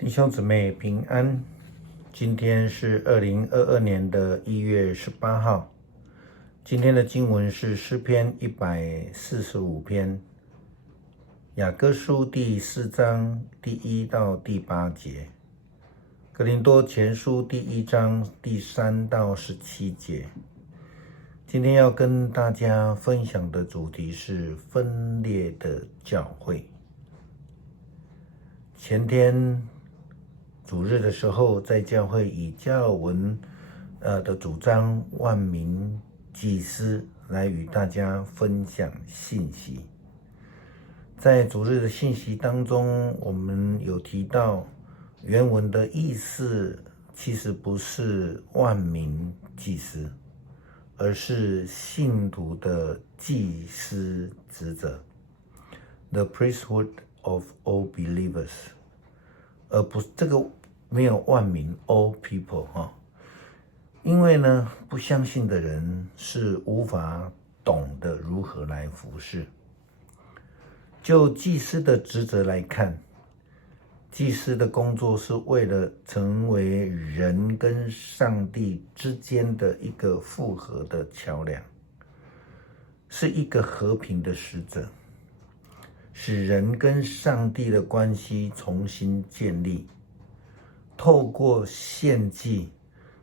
弟兄姊妹平安，今天是2022年的1月18号。今天的经文是诗篇145篇，雅歌书第4章第1到第8节，哥林多前书第1章第3到17节。今天要跟大家分享的主题是分裂的教会。前天主日的时候，在教会以加尔文的主张万民祭司来与大家分享信息。在主日的信息当中，我们有提到原文的意思其实不是万民祭司，而是信徒的祭司职责 ，the priesthood of all believers， 而不是这个没有万民 all people 因为呢，不相信的人是无法懂得如何来服侍。就祭司的职责来看，祭司的工作是为了成为人跟上帝之间的一个复合的桥梁，是一个和平的使者，使人跟上帝的关系重新建立，透过献祭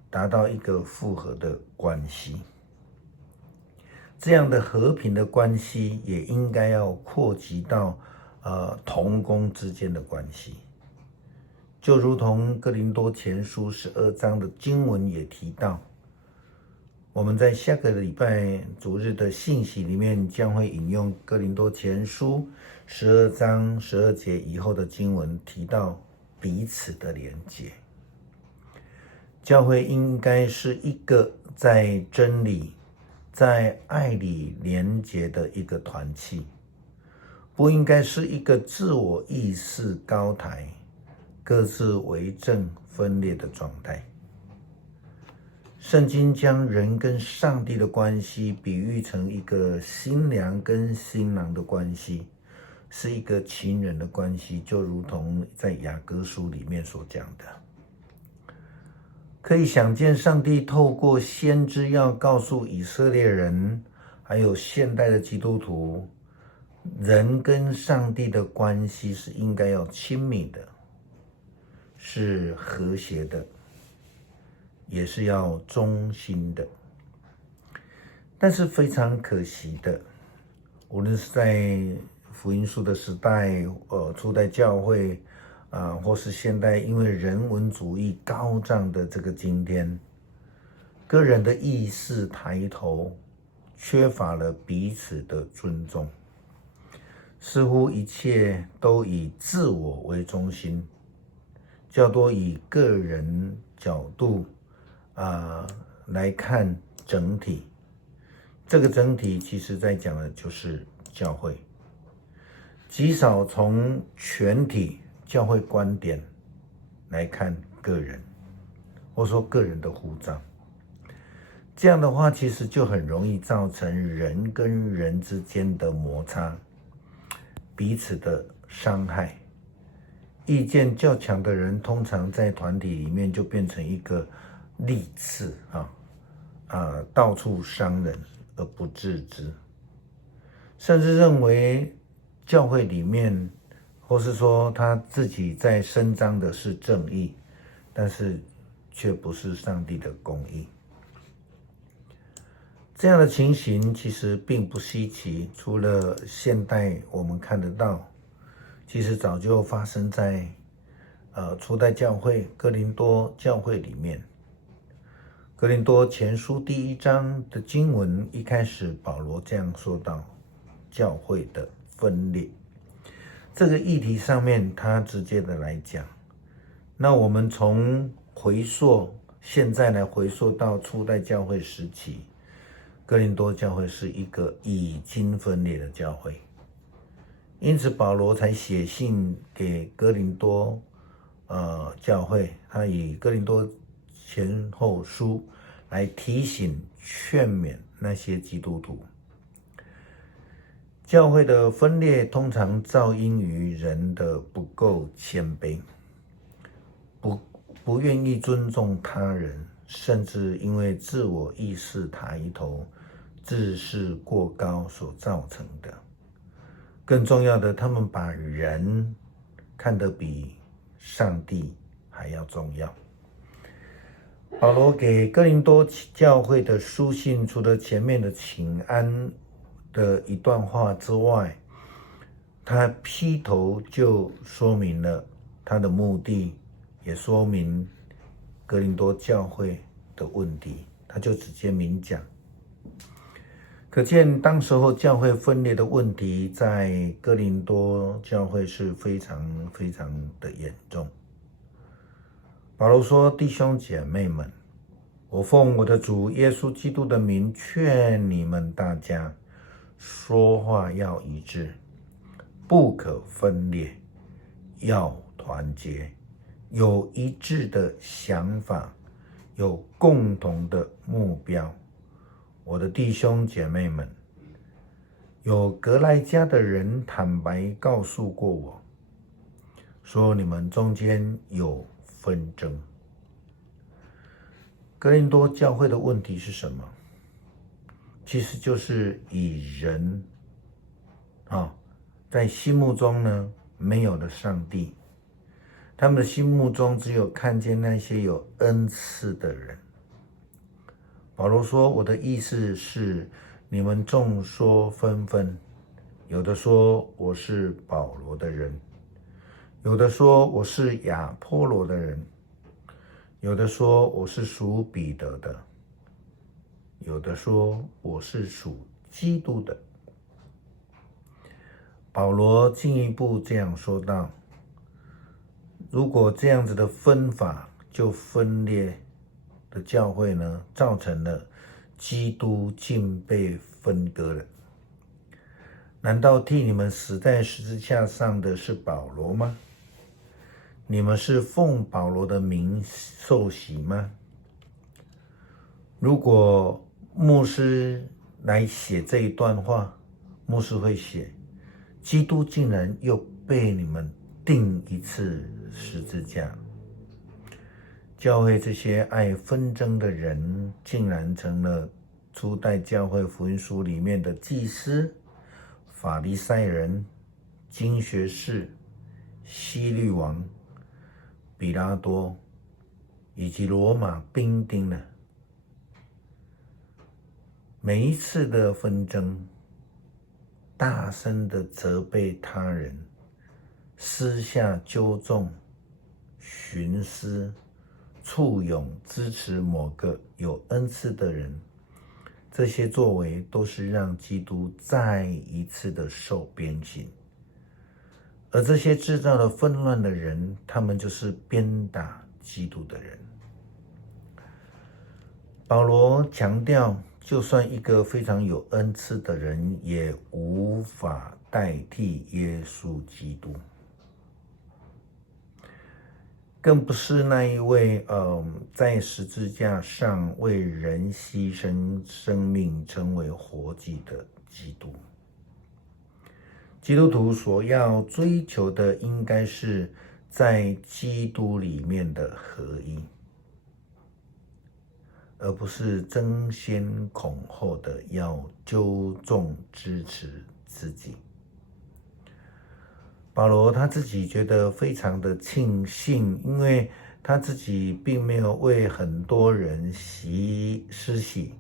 达到一个复合的关系。这样的和平的关系也应该要扩及到同工之间的关系。就如同哥林多前书12章的经文也提到，我们在下个礼拜主日的信息里面将会引用哥林多前书12章12节以后的经文，提到彼此的连结。教会应该是一个在真理、在爱里连结的一个团契，不应该是一个自我意识高抬、各自为政分裂的状态。圣经将人跟上帝的关系比喻成一个新娘跟新郎的关系，是一个情人的关系，就如同在雅歌书里面所讲的。可以想见，上帝透过先知要告诉以色列人，还有现代的基督徒，人跟上帝的关系是应该要亲密的，是和谐的，也是要忠心的。但是非常可惜的，无论是在福音书的时代，初代教会或是现代因为人文主义高涨的这个今天，个人的意识抬头，缺乏了彼此的尊重，似乎一切都以自我为中心，较多以个人角度来看整体。这个整体其实在讲的就是教会，极少从全体教会观点来看个人，或说个人的呼召。这样的话，其实就很容易造成人跟人之间的摩擦，彼此的伤害。意见较强的人，通常在团体里面就变成一个利刺到处伤人而不自知，甚至认为教会里面，或是说他自己在伸张的是正义，但是却不是上帝的公义。这样的情形其实并不稀奇，除了现代我们看得到，其实早就发生在初代教会哥林多教会里面。哥林多前书第1章的经文一开始，保罗这样说到教会的分裂。这个议题上面他直接的来讲，那我们从现在来回溯到初代教会时期，哥林多教会是一个已经分裂的教会，因此保罗才写信给哥林多教会，他以哥林多前后书来提醒劝勉那些基督徒。教会的分裂通常肇因于人的不够谦卑，不愿意尊重他人，甚至因为自我意识抬头、自视过高所造成的。更重要的，他们把人看得比上帝还要重要。保罗给哥林多教会的书信，除了前面的请安的一段话之外，他劈头就说明了他的目的，也说明哥林多教会的问题，他就直接明讲。可见当时候教会分裂的问题在哥林多教会是非常非常的严重。保罗说：弟兄姐妹们，我奉我的主耶稣基督的名劝你们大家，说话要一致，不可分裂，要团结，有一致的想法，有共同的目标。我的弟兄姐妹们，有格莱家的人坦白告诉过我，说你们中间有纷争。哥林多教会的问题是什么？其实就是以人在心目中呢没有了上帝，他们的心目中只有看见那些有恩赐的人。保罗说：我的意思是，你们众说纷纷，有的说我是保罗的人，有的说我是亚波罗的人，有的说我是属彼得的，有的说我是属基督的。保罗进一步这样说道：如果这样子的分法就分裂的教会呢，造成了基督竟被分割了。难道替你们死在十字架上的是保罗吗？你们是奉保罗的名受洗吗？如果牧师来写这一段话，牧师会写：基督竟然又被你们钉一次十字架。教会这些爱纷争的人，竟然成了初代教会福音书里面的祭司、法利赛人、经学士、希律王、比拉多以及罗马兵丁了。每一次的纷争，大声的责备他人，私下纠众、徇私、簇拥支持某个有恩赐的人，这些作为都是让基督再一次的受鞭刑。而这些制造了纷乱的人，他们就是鞭打基督的人。保罗强调，就算一个非常有恩赐的人，也无法代替耶稣基督，更不是那一位在十字架上为人牺牲生命成为活祭的基督。基督徒所要追求的，应该是在基督里面的合一，而不是争先恐后的要纠众支持自己。保罗他自己觉得非常的庆幸，因为他自己并没有为很多人施洗，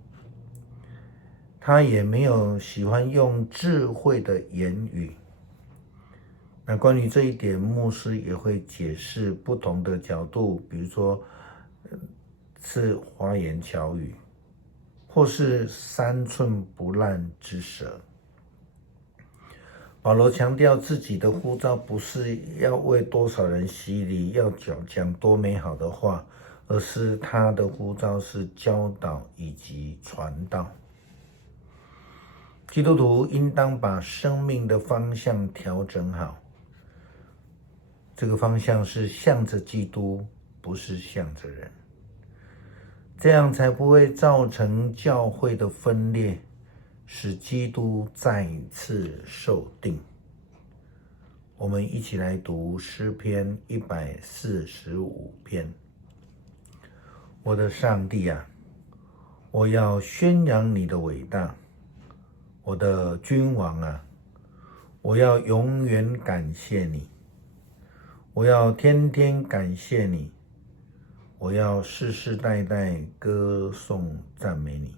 他也没有喜欢用智慧的言语。那关于这一点，牧师也会解释不同的角度，比如说是花言巧语，或是三寸不烂之舌。保罗强调自己的呼召不是要为多少人洗礼，要讲多美好的话，而是他的呼召是教导以及传道。基督徒应当把生命的方向调整好，这个方向是向着基督，不是向着人，这样才不会造成教会的分裂，使基督再次受定。我们一起来读诗篇145篇。我的上帝啊，我要宣扬你的伟大。我的君王啊，我要永远感谢你。我要天天感谢你。我要世世代代歌颂赞美你。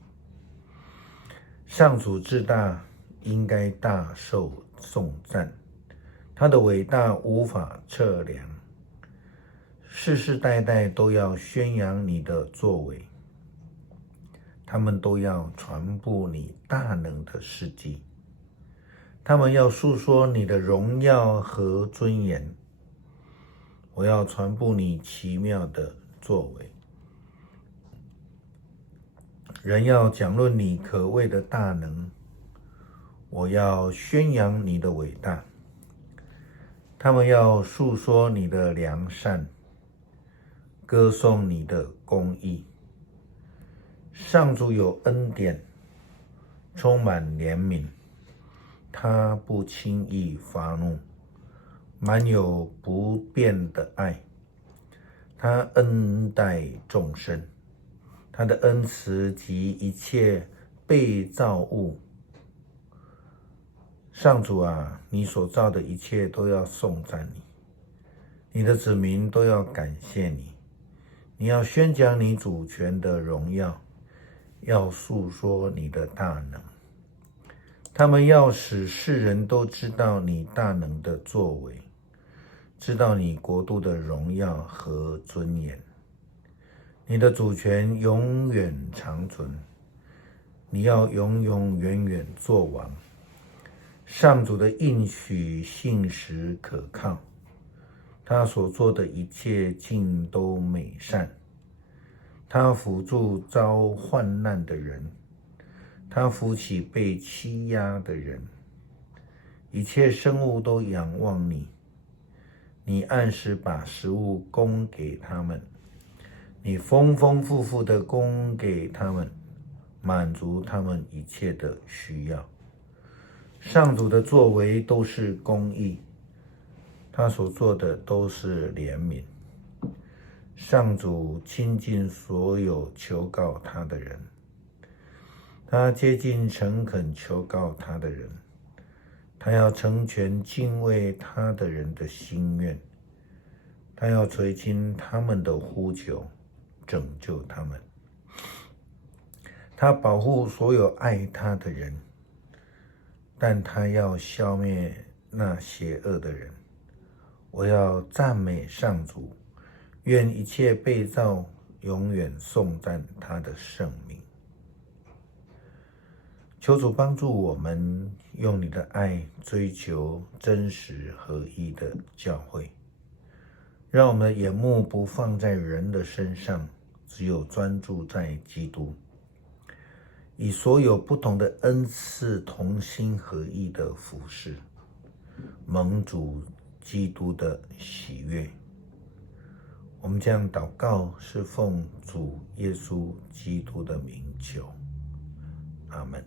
上主至大，应该大受颂赞。他的伟大无法测量，世世代代都要宣扬你的作为，他们都要传布你大能的事迹，他们要述说你的荣耀和尊严。我要传布你奇妙的作为，人要讲论你可畏的大能。我要宣扬你的伟大，他们要述说你的良善，歌颂你的公义。上主有恩典，充满怜悯，他不轻易发怒，满有不变的爱。他恩待众生，他的恩慈及一切被造物。上主啊，你所造的一切都要颂赞你，你的子民都要感谢你。你要宣讲你主权的荣耀，要述说你的大能。他们要使世人都知道你大能的作为，知道你国度的荣耀和尊严。你的主权永远长存，你要永永远远作王。上主的应许信实可靠，他所做的一切尽都美善。他扶助遭患难的人，他扶起被欺压的人。一切生物都仰望你，你按时把食物供给他们，你丰丰富富的供给他们，满足他们一切的需要。上主的作为都是公义，他所做的都是怜悯。上主亲近所有求告他的人，他接近诚恳求告他的人。他要成全敬畏他的人的心愿，他要垂听他们的呼求，拯救他们。他保护所有爱他的人，但他要消灭那邪恶的人。我要赞美上主，愿一切被造永远颂赞他的圣名。求主帮助我们用你的爱追求真实合一的教会，让我们的眼目不放在人的身上，只有专注在基督，以所有不同的恩赐同心合意的服事，蒙主基督的喜悦。我们这样祷告，是奉主耶稣基督的名求，阿们。